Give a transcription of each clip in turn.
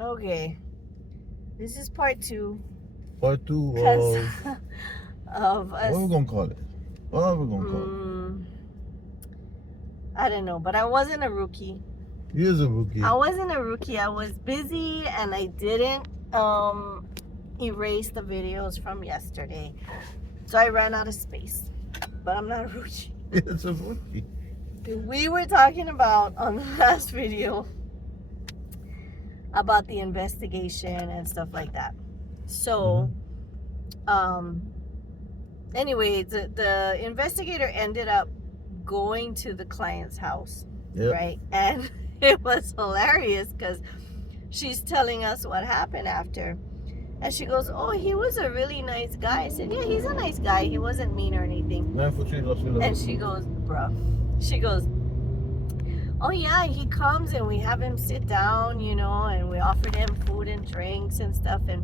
Okay, this is part two. Part two Because of of us. what are we gonna call it? What are we gonna call it? I don't know, but I wasn't a rookie. He is a rookie. I wasn't a rookie. I was busy and I didn't erase the videos from yesterday. So I ran out of space. But I'm not a rookie. He is a rookie. We were talking about on the last video about the investigation and stuff like that. So, anyway, the investigator ended up going to the client's house, right? And it was hilarious because she's telling us what happened after. And she goes, oh, he was a really nice guy. I said, yeah, he's a nice guy. He wasn't mean or anything. And she goes, bro. She goes, oh, yeah, he comes and we have him sit down, you know, and we offered him food and drinks and stuff. And,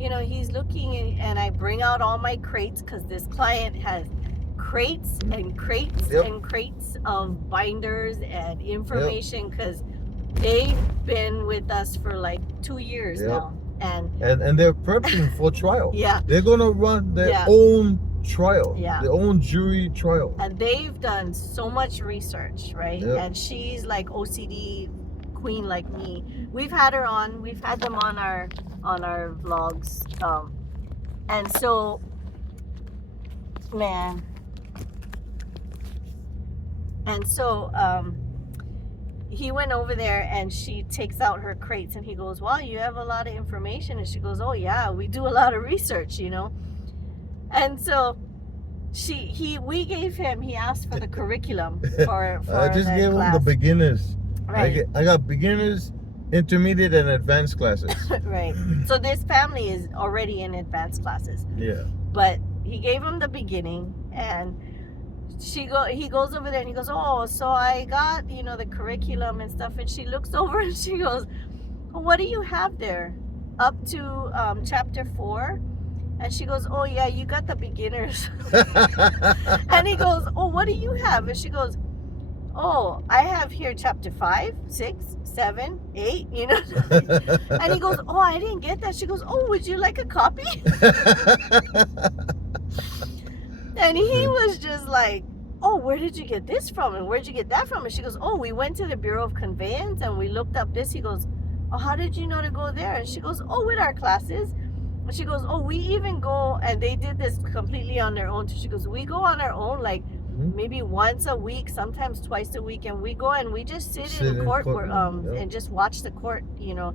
you know, he's looking and I bring out all my crates because this client has crates and crates and crates of binders and information because they've been with us for like 2 years now. And they're prepping for trial. They're gonna run their own trial, their own jury trial. And they've done so much research, right? And she's like OCD queen like me. We've had her on. We've had them on our vlogs. And so, man. And so, he went over there and she takes out her crates and he goes, wow, you have a lot of information. And she goes, oh yeah, we do a lot of research, you know. And so we gave him, he asked for the curriculum for I just gave class. him the beginners. Right. I got beginners, intermediate, and advanced classes. Right. So this family is already in advanced classes. Yeah. But he gave him the beginning and he goes over there and he goes, oh, so I got, you know, the curriculum and stuff. And she looks over and she goes, well, what do you have there? Up to chapter 4. And she goes, oh, yeah, you got the beginners. And he goes, oh, what do you have? And she goes, oh, I have here chapter 5, 6, 7, 8, you know. And he goes, oh, I didn't get that. She goes, oh, would you like a copy? And he was just like, oh, where did you get this from? And where'd you get that from? And she goes, oh, we went to the Bureau of Conveyance and we looked up this. He goes, oh, how did you know to go there? And she goes, oh, with our classes. And she goes, oh, we even go, and they did this completely on their own. She goes, we go on our own, like maybe once a week, sometimes twice a week. And we go and we just sit in court and just watch the court, you know.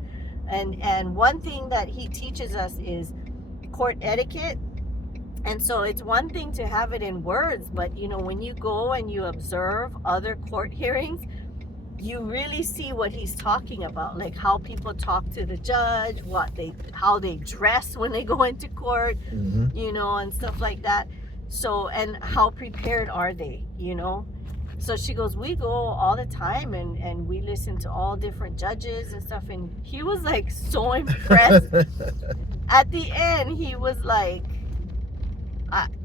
And one thing that he teaches us is court etiquette. And so it's one thing to have it in words, but you know, when you go and you observe other court hearings, you really see what he's talking about, like how people talk to the judge, how they dress when they go into court, you know, and stuff like that. So, and how prepared are they, you know? So she goes, we go all the time and we listen to all different judges and stuff. And he was like so impressed. At the end, he was like,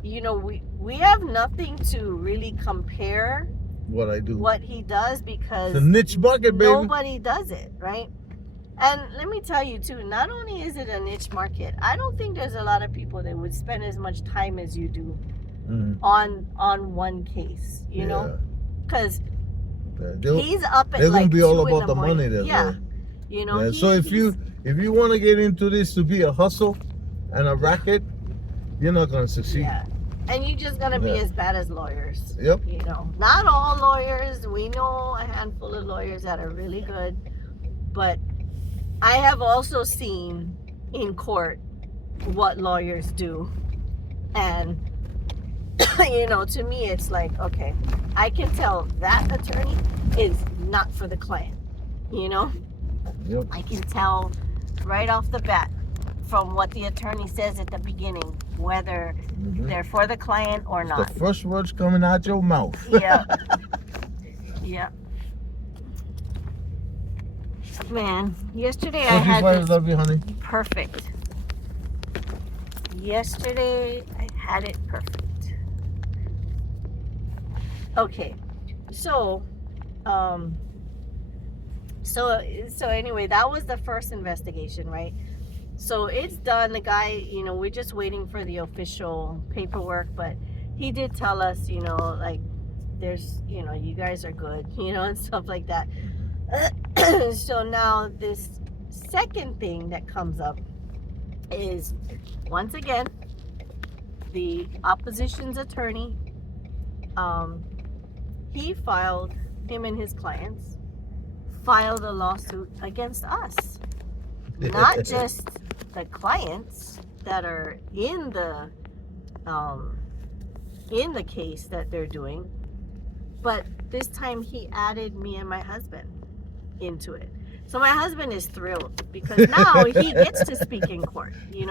you know, we have nothing to really compare what he does because it's a niche market, baby. Nobody does it, right? And let me tell you too, not only is it a niche market, I don't think there's a lot of people that would spend as much time as you do on one case, you know, because he's up at they're like gonna be all 2 in about the money there, you know. Yeah. So if you want to get into this to be a hustle and a racket, you're not gonna succeed. Yeah. And you're just gonna be as bad as lawyers. Yep. You know, not all lawyers. We know a handful of lawyers that are really good, but I have also seen in court what lawyers do, and you know, to me, it's like, okay, I can tell that attorney is not for the client. You know, I can tell right off the bat from what the attorney says at the beginning, whether they're for the client or not. The first words coming out your mouth. Yeah. Yeah. Man, yesterday I had this. Love you, honey. Perfect. Yesterday I had it perfect. Okay. So, So anyway, that was the first investigation, right? So it's done. The guy, we're just waiting for the official paperwork, but he did tell us, like, there's, you guys are good, and stuff like that. So now this second thing that comes up is, once again, the opposition's attorney, him and his clients filed a lawsuit against us. Not just the clients that are in the case that they're doing, but this time he added me and my husband into it. So my husband is thrilled because now he gets to speak in court, He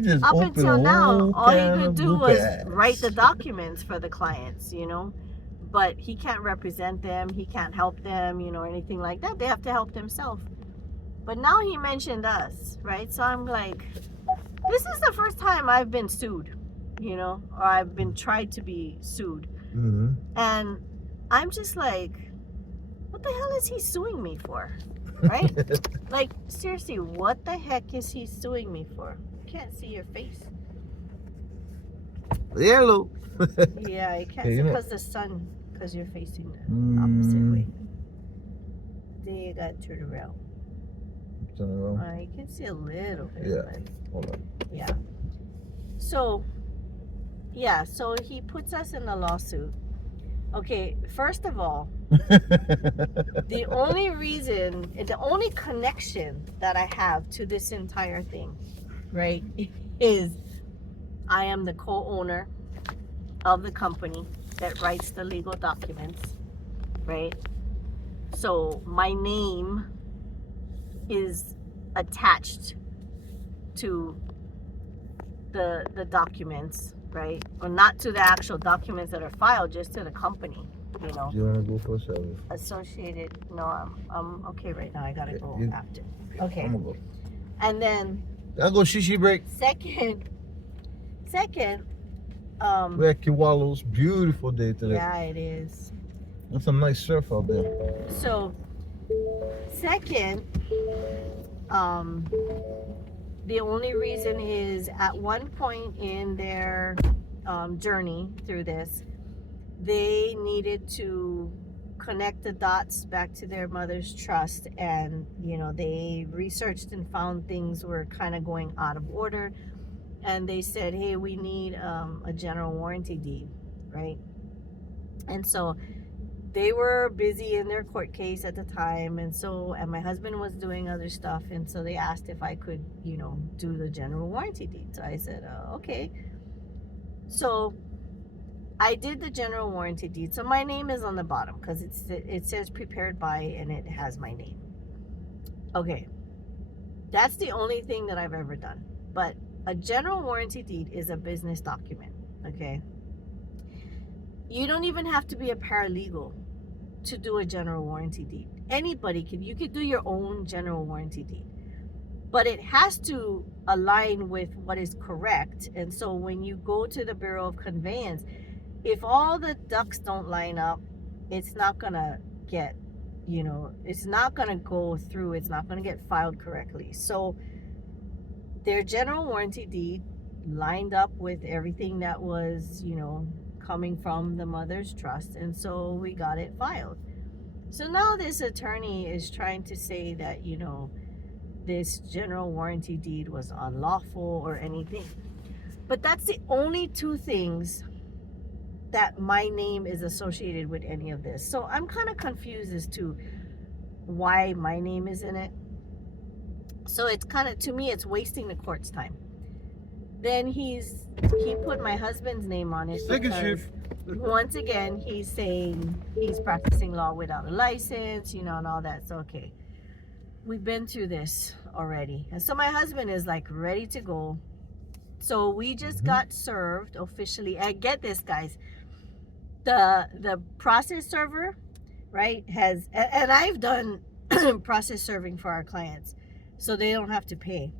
just Up until now, all he could do was ass. write the documents for the clients, but he can't represent them, he can't help them, or anything like that. They have to help themselves. But now he mentioned us, right? So I'm like, this is the first time I've been sued, or I've been tried to be sued. Mm-hmm. And I'm just like, what the hell is he suing me for? Right? Like, seriously, what the heck is he suing me for? I can't see your face. Yellow. Yeah, I can't see because you're facing the opposite way. There you got to turn around. You can see a little bit. Yeah. But, hold on. Yeah. So he puts us in a lawsuit. Okay, first of all, the only connection that I have to this entire thing, right, is I am the co-owner of the company that writes the legal documents, right? So my name is attached to the documents, right? Well, not to the actual documents that are filed, just to the company, Do you want to go for a service? Associated. No, I'm okay right now. I gotta go after. Okay. I'm gonna go. And then I'll go shishi break. Second, we're at Kiwalo's. Beautiful day today. Yeah, it is. There's some nice surf out there. So, second, the only reason is at one point in their journey through this, they needed to connect the dots back to their mother's trust, and they researched and found things were kind of going out of order, and they said, hey, we need a general warranty deed, right? And so they were busy in their court case at the time, and my husband was doing other stuff, and so they asked if I could do the general warranty deed. So I said okay. So I did the general warranty deed. So my name is on the bottom because it says prepared by, and it has my name. Okay, that's the only thing that I've ever done. But a general warranty deed is a business document. Okay, you don't even have to be a paralegal to do a general warranty deed. Anybody you could do your own general warranty deed, but it has to align with what is correct. And so when you go to the Bureau of Conveyance, if all the ducks don't line up, it's not gonna get, it's not gonna go through, it's not gonna get filed correctly. So their general warranty deed lined up with everything that was, coming from the mother's trust, and so we got it filed. So now this attorney is trying to say that this general warranty deed was unlawful or anything, but that's the only two things that my name is associated with any of this. So I'm kind of confused as to why my name is in it. So it's kind of, to me, it's wasting the court's time. Then he put my husband's name on it because, once again, he's saying he's practicing law without a license, and all that. So, okay, we've been through this already. And so my husband is like ready to go. So we just got served officially. And get this, guys, the process server, right, has, and I've done process serving for our clients, so they don't have to pay.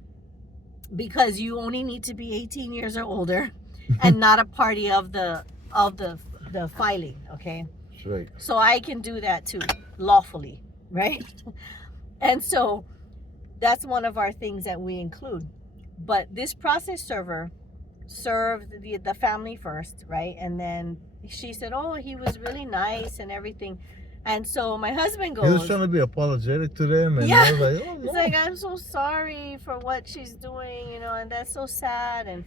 Because you only need to be 18 years or older and not a party of the filing, okay? That's right. So I can do that too, lawfully, right? And so that's one of our things that we include. But this process server served the family first, right? And then she said, oh, he was really nice and everything. And so my husband goes, he was trying to be apologetic to them, and yeah, I was like, oh, no. He's like, I'm so sorry for what she's doing, you know, and that's so sad. And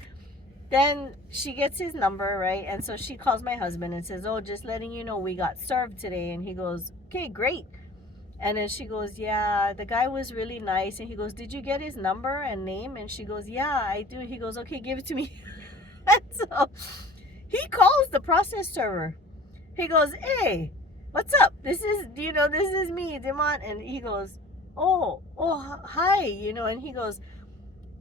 then she gets his number, right? And so she calls my husband and says, oh, just letting you know we got served today. And he goes, okay, great. And then she goes, yeah, the guy was really nice. And he goes, did you get his number and name? And she goes, yeah, I do. He goes, okay, give it to me. And so he calls the process server. He goes, hey, what's up? This is me, Demont. And he goes, oh, hi, and he goes,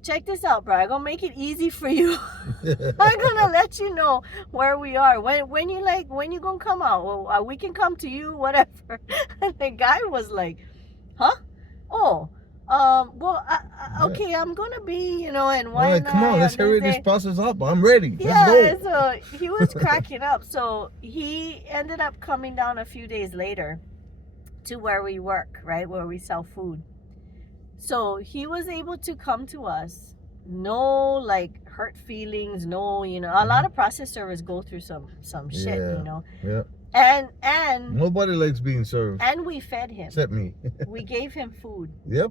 check this out, bro. I'm gonna make it easy for you. I'm gonna let you know where we are. When you gonna come out? Well, we can come to you, whatever. And the guy was like, huh? Oh, well, okay, I'm gonna be, and why not? Come on, let's hurry this process up. I'm ready. Yeah, let's go. So he was cracking up. So he ended up coming down a few days later to where we work, right, where we sell food. So he was able to come to us, no like hurt feelings, no, a lot of process servers go through some shit, Yeah. And nobody likes being served. And we fed him. Except me. We gave him food. Yep.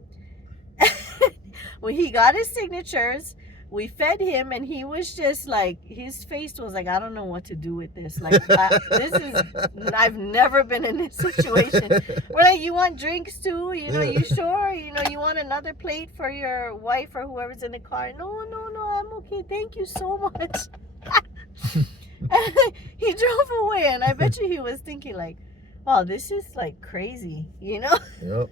When he got his signatures, we fed him, and he was just like, his face was like, I don't know what to do with this. Like, I've never been in this situation. We're like, you want drinks too? You sure? You want another plate for your wife or whoever's in the car? No, I'm okay. Thank you so much. And he drove away, and I bet you he was thinking like, wow, this is like crazy, Yep.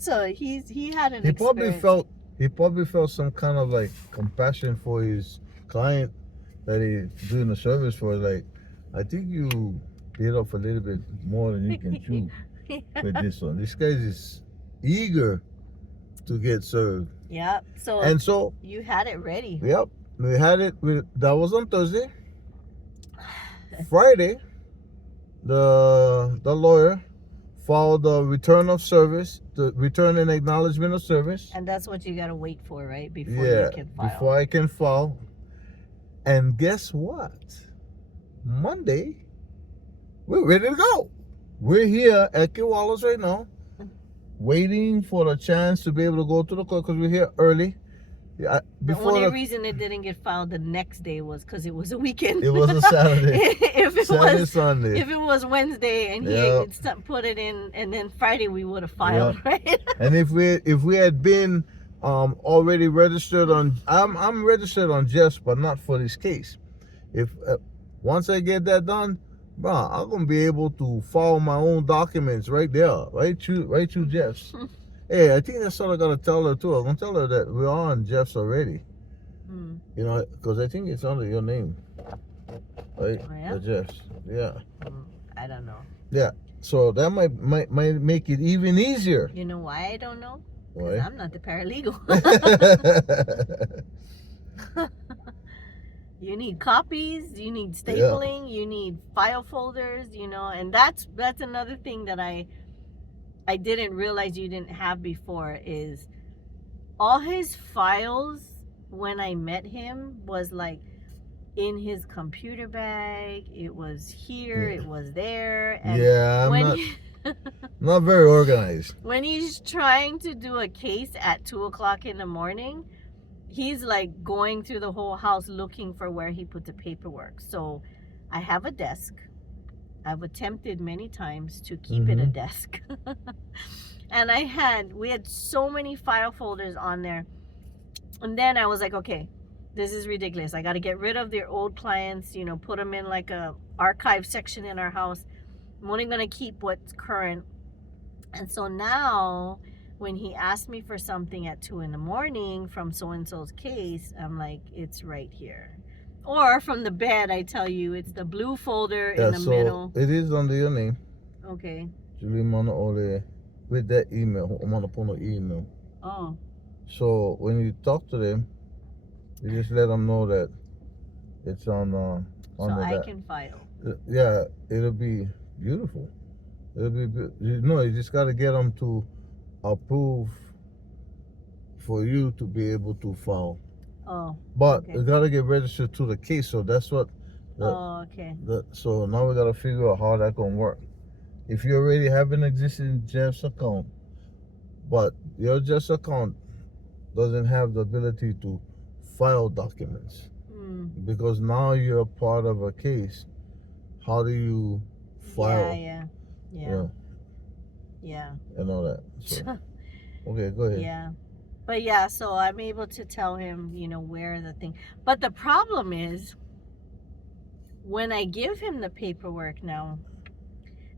So he had an experience. He probably felt some kind of like compassion for his client that he's doing the service for. Like, I think you bit off a little bit more than you can chew with this one. This guy is eager to get served. Yeah. So you had it ready. Yep. We had it. That was on Thursday. Friday, the lawyer filed the return of service, the return and acknowledgement of service. And that's what you gotta wait for, right? Before you can file. Before I can file. And guess what? Monday, we're ready to go. We're here at Kiwanis right now, waiting for the chance to be able to go to the court because we're here early. The only reason it didn't get filed the next day was because it was a weekend. It was a Saturday. Sunday. If it was Wednesday and he put it in, and then Friday we would have filed, right? And if we had been already registered on, I'm registered on Jeff's, but not for this case. If once I get that done, bro, I'm gonna be able to file my own documents right there, right through Jeff's. Hey, I think that's what I gotta tell her too. I'm gonna tell her that we're on Jeff's already. Because I think it's under your name, right? Oh, yeah? The Jeff's, yeah. I don't know. Yeah, so that might make it even easier. You know why I don't know? Why? Because I'm not the paralegal. You need copies, you need stapling, you need file folders, and that's another thing that I didn't realize you didn't have before is all his files when I met him was like in his computer bag. It was here, it was there. And I'm not very organized. When he's trying to do a case at 2:00 in the morning, he's like going through the whole house looking for where he put the paperwork. So I have a desk. I've attempted many times to keep it a desk. And we had so many file folders on there. And then I was like, okay, this is ridiculous. I got to get rid of their old clients, put them in like a archive section in our house. I'm only going to keep what's current. And so now when he asked me for something at 2 a.m. from so-and-so's case, I'm like, it's right here. Or from the bed, I tell you, it's the blue folder in the middle. It is under your name. Okay. Julie Mono with that email. email. Oh. So when you talk to them, you just let them know that it's on so I can file. Yeah, it'll be beautiful. You just got to get them to approve for you to be able to file. Oh. But Okay. it gotta get registered to the case, so that's what. Oh, okay. So now we gotta figure out how that gonna work. If you already have an existing Jeff's account, but your Jeff's account doesn't have the ability to file documents because now you're part of a case. How do you file? Yeah. And all that. So, okay, go ahead. Yeah. But yeah, so I'm able to tell him, where the thing. But the problem is, when I give him the paperwork now,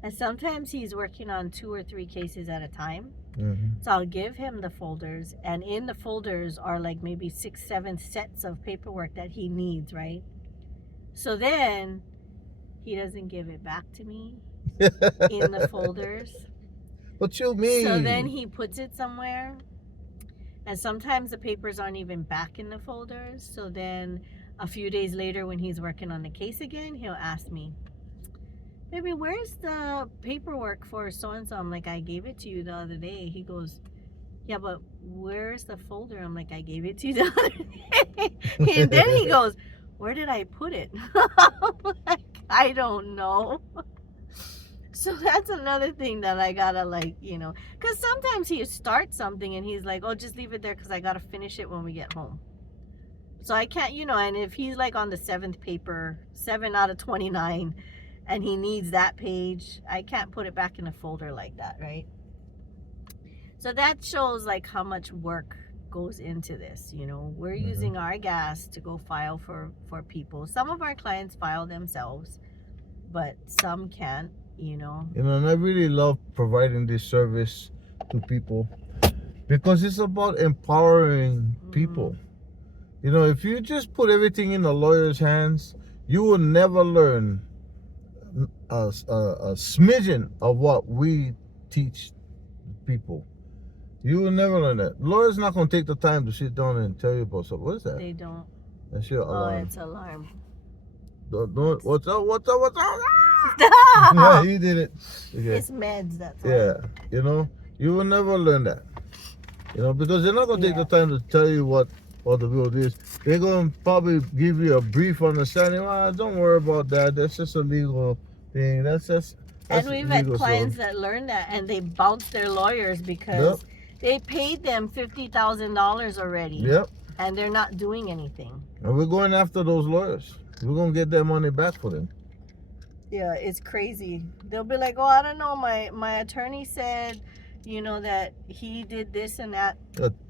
and sometimes he's working on 2 or 3 cases at a time. So I'll give him the folders, and in the folders are like maybe 6, 7 sets of paperwork that he needs, right? So then he doesn't give it back to me in the folders. What you mean? So then he puts it somewhere, and sometimes the papers aren't even back in the folders. So then a few days later, when he's working on the case again, he'll ask me, "Baby, where's the paperwork for so-and-so?" I'm like, "I gave it to you the other day." He goes, "Yeah, but where's the folder?" I'm like, "I gave it to you the other day." And then he goes, "Where did I put it?" I'm like, "I don't know." So that's another thing that I gotta because sometimes he starts something and he's like, "Oh, just leave it there because I gotta finish it when we get home." So I can't, and if he's like on the 7th paper, 7 out of 29, and he needs that page, I can't put it back in a folder like that, right? So that shows like how much work goes into this. We're using our gas to go file for people. Some of our clients file themselves, but some can't. And I really love providing this service to people because it's about empowering people. If you just put everything in the lawyer's hands, you will never learn a smidgen of what we teach people. You will never learn that. Lawyer's not going to take the time to sit down and tell you about something. What is that? They don't. That's your alarm. Oh, it's alarm. Don't, what's up? Stop! Yeah, you did it. Okay. It's meds, that's all. Yeah, you will never learn that. Because they're not going to take the time to tell you what the bill is. They're going to probably give you a brief understanding. Well, don't worry about that. That's just a legal thing. That's and we've had clients that learn that and they bounce their lawyers because they paid them $50,000 already. Yep. And they're not doing anything. And we're going after those lawyers. We're going to get their money back for them. Yeah, it's crazy. They'll be like, "Oh, I don't know. My attorney said, that he did this and that."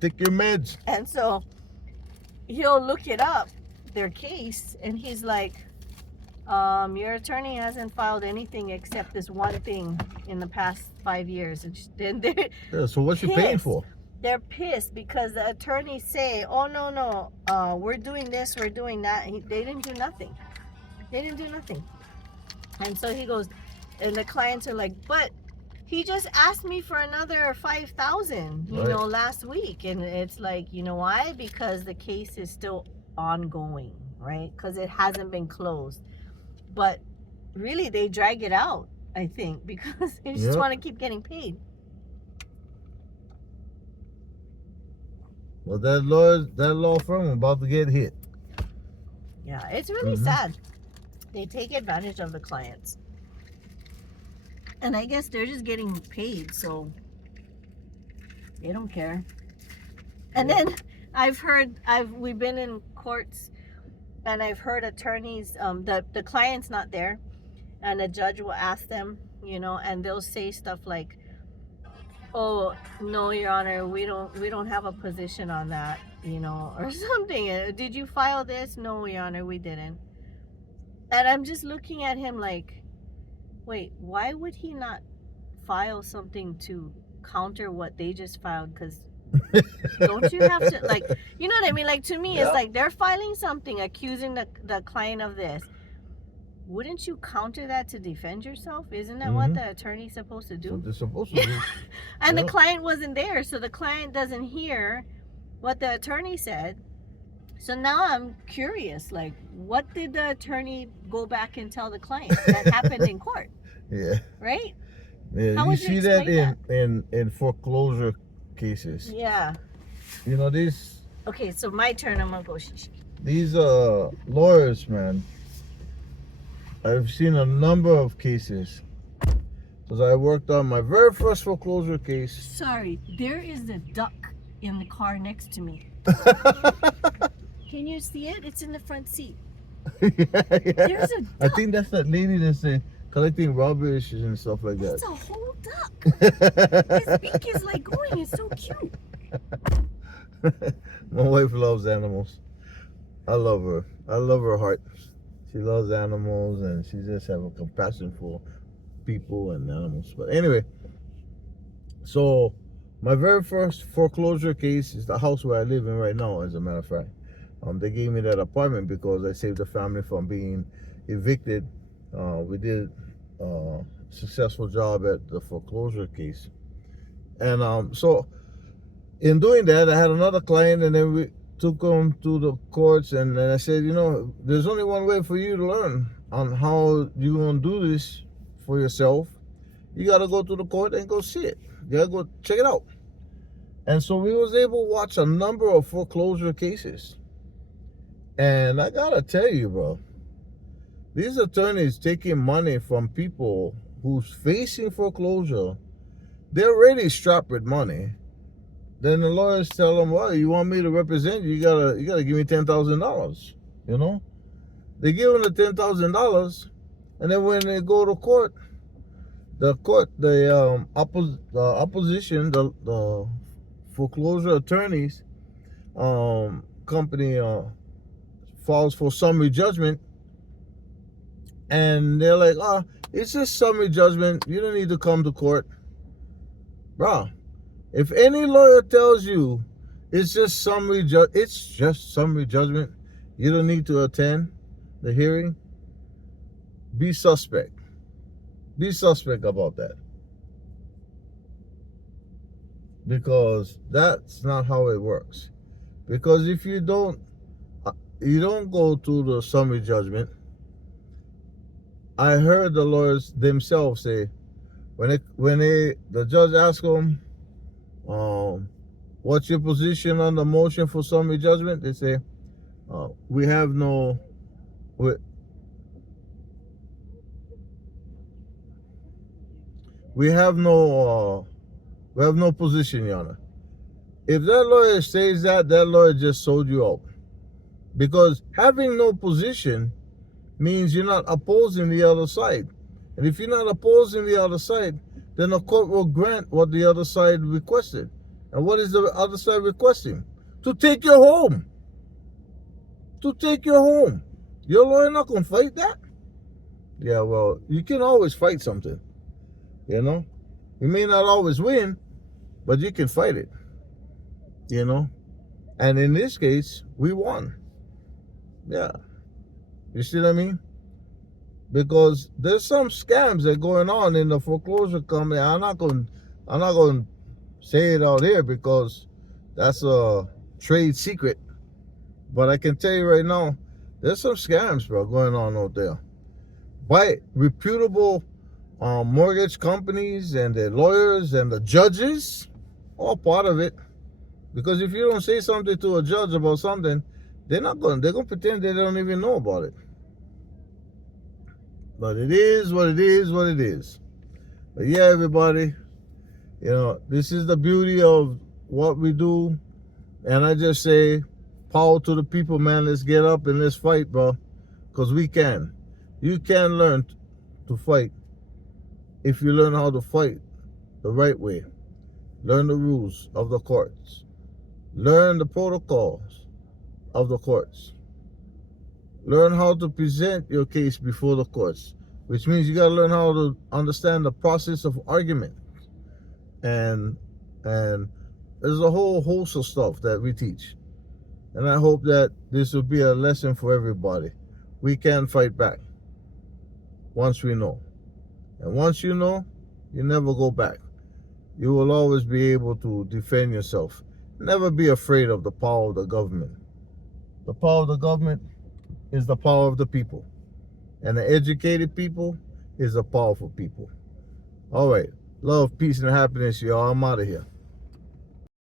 Take your meds. And so he'll look it up, their case, and he's like, "Your attorney hasn't filed anything except this one thing in the past 5 years." And then they're so what you paying for? They're pissed because the attorneys say, "Oh, no, we're doing this, we're doing that." They didn't do nothing. And so he goes, and the clients are like, "But he just asked me for another $5,000, last week." And it's like, why? Because the case is still ongoing, right? Because it hasn't been closed. But really, they drag it out, I think, because they just want to keep getting paid. Well, that law firm is about to get hit. Yeah, it's really sad. They take advantage of the clients. And I guess they're just getting paid, so they don't care. And then we've been in courts, and I've heard attorneys, the client's not there, and the judge will ask them, and they'll say stuff like, "Oh, no, Your Honor, we don't have a position on that, or something. Did you file this? No, Your Honor, we didn't." And I'm just looking at him like, wait, why would he not file something to counter what they just filed? Because don't you have to, you know what I mean? Like, to me, it's like they're filing something accusing the client of this. Wouldn't you counter that to defend yourself? Isn't that what the attorney's supposed to do? What they're supposed to do. And the client wasn't there, so the client doesn't hear what the attorney said. So now I'm curious, like, what did the attorney go back and tell the client that happened in court? Yeah. Right? Yeah, How you would you see that explain in foreclosure cases. Yeah. You know, these Okay, so my turn. I'm gonna go shishi. Lawyers, man. I've seen a number of cases. Because I worked on my very first foreclosure case. Sorry, there is a duck in the car next to me. Can you see it? It's in the front seat. Yeah. There's a duck. I think that's that lady that's collecting rubbish and stuff like It's that. a whole duck. His beak is like going. It's so cute. My wife loves animals. I love her. I love her heart. She loves animals and she just have a compassion for people and animals. But anyway, so my very first foreclosure case is the house where I live in right now, as a matter of fact. They gave me that apartment because I saved the family from being evicted. We did a successful job at the foreclosure case. And so in doing that, I had another client, and then we took them to the courts, and then I said, you know, there's only one way for you to learn on how you're going to do this for yourself. You got to go to the court and go see it. You got to go check it out. And so we was able to watch a number of foreclosure cases. And I got to tell you, bro, these attorneys taking money from people who's facing foreclosure, they're already strapped with money. Then the lawyers tell them, well, you want me to represent you, you gotta give me $10,000. You know? They give them the $10,000, and then when they go to court, the opposition, the foreclosure attorneys company files for summary judgment, and they're like, oh, it's just summary judgment, you don't need to come to court. Bro, if any lawyer tells you it's just summary judgment, you don't need to attend the hearing, be suspect. Be suspect about that. Because that's not how it works. Because if you don't go to the summary judgment, I heard the lawyers themselves say, when the judge asks them, what's your position on the motion for summary judgment? They say, we have no position, Your Honor. If that lawyer says that lawyer just sold you out. Because having no position means you're not opposing the other side. And if you're not opposing the other side, then the court will grant what the other side requested. And what is the other side requesting? To take you home. To take you home. Your lawyer not going to fight that? Yeah, well, you can always fight something. You know? You may not always win, but you can fight it. You know? And in this case, we won. Yeah. You see what I mean? Because there's some scams that are going on in the foreclosure company. I'm not going to say it out here because that's a trade secret. But I can tell you right now, there's some scams, bro, going on out there. By reputable mortgage companies and the lawyers and the judges, all part of it. Because if you don't say something to a judge about something, they're going to pretend they don't even know about it. But it is what it is, what it is. But yeah, everybody, you know, this is the beauty of what we do. And I just say, power to the people, man. Let's get up and let's fight, bro. Because we can. You can learn to fight if you learn how to fight the right way. Learn the rules of the courts. Learn the protocols of the courts. Learn how to present your case before the courts, which means you got to learn how to understand the process of argument. And there's a whole host of stuff that we teach. And I hope that this will be a lesson for everybody. We can fight back once we know. And once you know, you never go back. You will always be able to defend yourself. Never be afraid of the power of the government. The power of the government is the power of the people. And the educated people is the powerful people. All right. Love, peace, and happiness, y'all. I'm out of here.